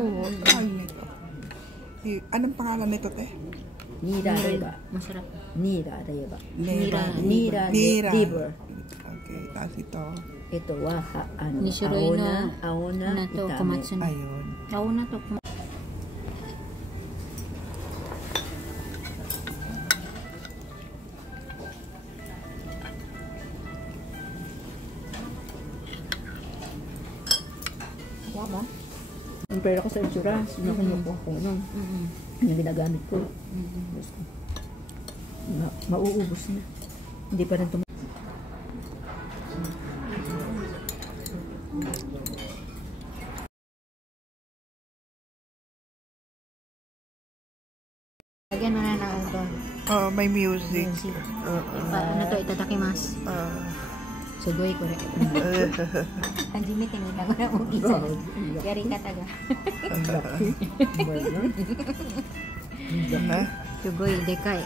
Oo, mahal nito. Anong pangalan nito, te? Nira Reba. Masarap. Nira Reba. Nira liver. Okay, tapos ito. Ito waha, Nishiroy no aona, na to itame. komatsu. Ayun. Auna to. Wala. Ang pera ko sa itsura, kinukuha ko nun. Yung ginagamit ko. Mauubos na. Hindi pa rin Lagyan mo na ng udon. Oh, may music. Ano to, itadakimasu. Sugoi ko rin. Hajime tinita ko na mo isa. Yari ka taga. Ha? Sugoi, dekai.